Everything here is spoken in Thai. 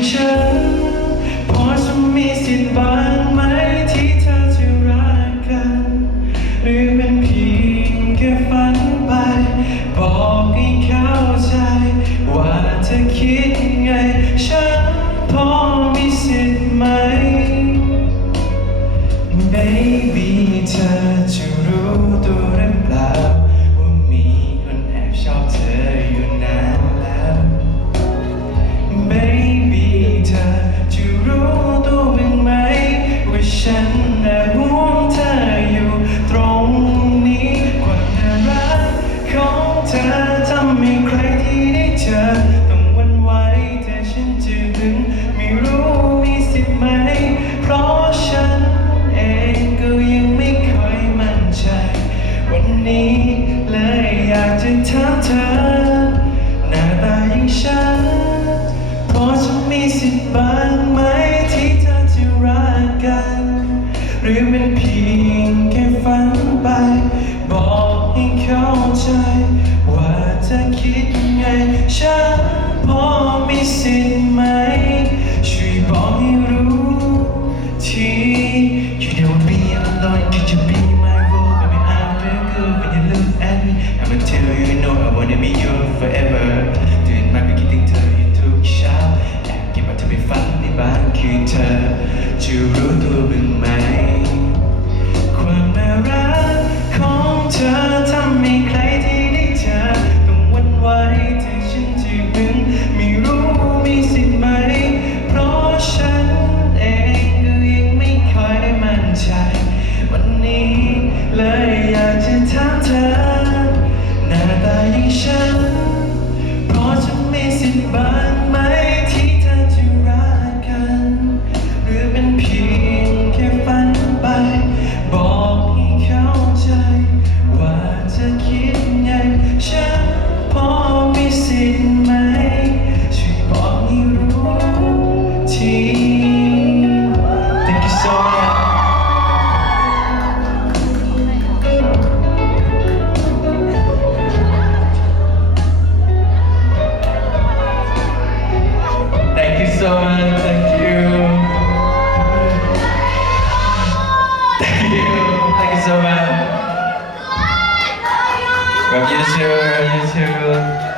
Angel. ถามเธอ หน้าตาอย่างฉันพอจะมีสิทธิ์บ้างไหมที่เธอจะรักกัน หรือเป็นเพียงแค่ฝันไป บอกให้เข้าใจ ว่าจะคิดยังไงฉัน when you look at me. I'ma tell you no, I wanna be yours forever. by 안녕히 계세요. 안녕히 계세요.